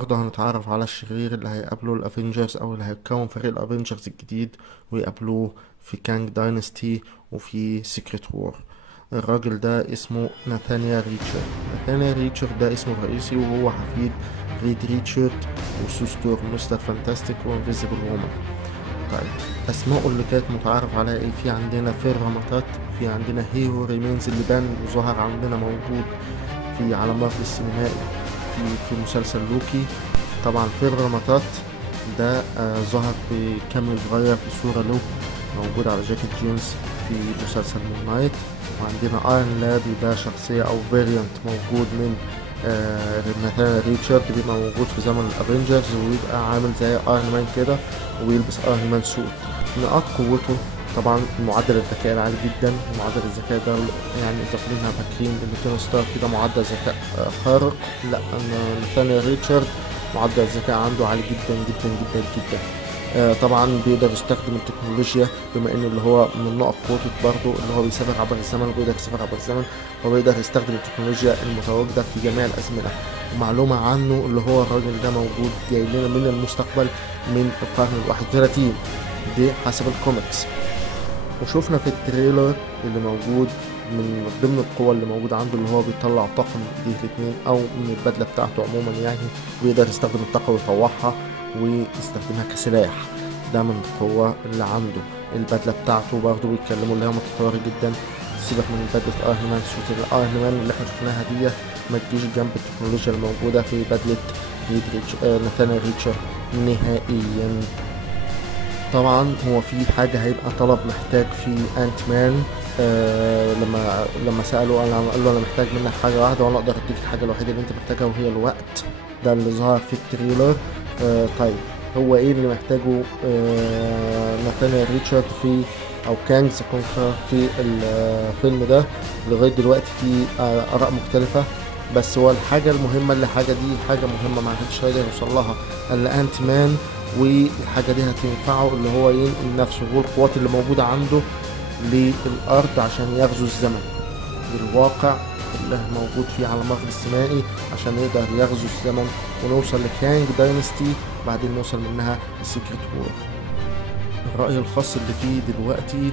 النهاردة هنتعرف على الشرير اللي هيقابله الافينجرز او اللي هيكون فريق الافينجرز الجديد ويقابلوه في كانج داينستي وفي سيكريت وور. الراجل ده اسمه ناثانيال ريتشارد. ناثانيال ريتشارد ده اسمه الرئيسي وهو حفيد ريد ريتشارد وسو ستورم مستر فانتاستيك وانفيزيبل وومن. طيب، اسماءه اللي كانت متعارف عليها ايه؟ في عندنا فيراماتات، في عندنا هيرو ريمينز اللي بان وظهر عندنا موجود في على مارفل السينمائي في مسلسل لوكي. طبعا فيراماتات ده ظهر بكامل صغير في صورة له موجود على جاكيت جونز في مسلسل مون نايت. وعندنا ايرون لاد وده شخصية او فيريانت موجود من مثلا ريتشارد، بيبقى موجود في زمن الافينجرز ويبقى عامل زي ايرون مان كده ويلبس ايرون مان سوت. نقاط قوته طبعا معدل الذكاء العالي جدا. معدل الذكاء ده يعني اذا كنا فاكرين ان توني ستارك كده معدل ذكاء خارق، لا، ناثانيال ريتشارد معدل الذكاء عنده عالي جدا جدا جدا جدا. طبعا بيقدر يستخدم التكنولوجيا بما ان اللي هو من نقط قوته برضه اللي هو بيسافر عبر الزمن وبيقدر يسافر عبر الزمن، وبيقدر يستخدم التكنولوجيا المتواجدة في جميع الأزمنة. ومعلومة عنه اللي هو الراجل ده موجود جاي لنا من المستقبل من القرن 31 دي حسب الكوميكس. وشوفنا في التريلر اللي موجود من ضمن القوة اللي موجودة عنده اللي هو بيطلع طاقم دي الاثنين او من البدلة بتاعته عموما، يعني ويقدر يستخدم الطاقة ويطوعها ويستخدمها كسلاح. ده من القوة اللي عنده. البدلة بتاعته برضه بيتكلموا اللي هي متطورة جدا. سيبك من بدلة ايرون مان، صوت الايرون مان اللي احنا شفناها دي ما تجيش جنب التكنولوجيا الموجودة في بدلة ناثانيال ريتشارد نهائيا. طبعا هو في حاجة هيبقى طلب محتاج في انت مان. لما سأله قال له انا محتاج منك حاجة واحدة وانا اقدر اديك الحاجة الوحيدة اللي انت محتاجها وهي الوقت. ده اللي ظهر في التريلر. طيب، هو ايه اللي محتاجه ناثانيال ريتشارد في او كانج ذا كونكر في الفيلم ده؟ لغاية دلوقتي في اراء مختلفة، بس هو الحاجة المهمة اللي حاجة دي حاجة مهمة ما حدش هيقدر يوصل لها الا انت مان، والحاجة دي هتنفعه اللي هو ينقل نفسه والقوات اللي موجودة عنده للأرض عشان يغزو الزمن للواقع اللي موجود فيه على مارفل السينمائي عشان يقدر يغزو الزمن ونوصل لكانج داينستي بعدين نوصل منها لسيكريت وور. الرأي الخاص اللي فيه دلوقتي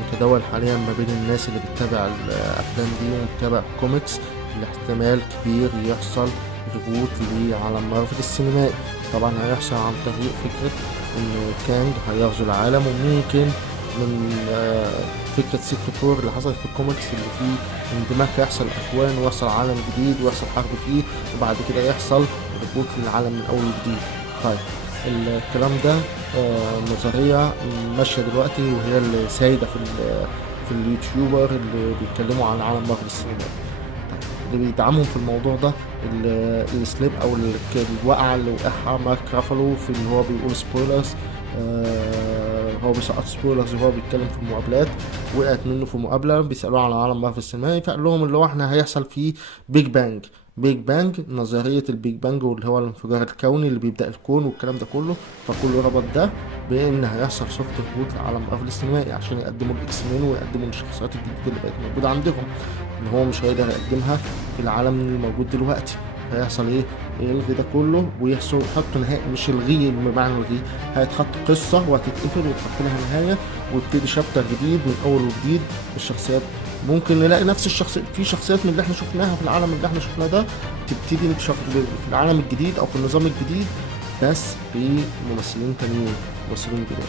متداول حاليا ما بين الناس اللي بتتابع الأفلام دي ومتابع الكوميكس الاحتمال كبير يحصل ريبوت لعالم مارفل السينمائي. طبعا هيحصل عن طريق فكرة ان كانج هيغزو العالم، وممكن من فكرة سيكريت وور اللي حصلت في الكوميكس اللي فيه اندماج هيحصل اكوان ويحصل عالم جديد ويحصل حرب فيه وبعد كده يحصل ريبوت للعالم من اول وجديد. طيب، الكلام ده نظرية ماشية دلوقتي وهي اللي سايدة في اليوتيوبر اللي بيتكلموا عن عالم مارفل السينمائي. اللي بيدعمهم في الموضوع ده السليب او الوقعه اللي وقعها مارك رافالو في اللي هو بيقول سبويلرز. هو بيسقط سبويلرز وهو بيتكلم في المقابلات. وقعت منه في مقابله بيسالوه على عالم مارفل السينمائي فقال لهم اللي هو احنا هيحصل فيه بيج بانج نظريه البيج بانج واللي هو الانفجار الكوني اللي بيبدا الكون والكلام ده كله. فكله ربط ده بان هيحصل سوفت ريبوت لعالم مارفل السينمائي عشان يقدموا الاكس مين ويقدموا الشخصيات الجديده اللي بقت موجوده عندهم ان هو مش هيقدر يقدمها في العالم الموجود دلوقتي. هيحصل ايه؟ يلغي ده كله ويحصل يحطوا نهاية، مش الغي بمعنى الغي، هيتحط قصة وهتتقفل وتحط لها نهاية ويبتدي شابتر جديد من اول وجديد. الشخصيات ممكن نلاقي نفس الشخصيات في شخصيات من اللي احنا شفناها في العالم اللي احنا شفناه ده تبتدي في العالم الجديد او في النظام الجديد بس بممثلين تانيين، ممثلين جداد.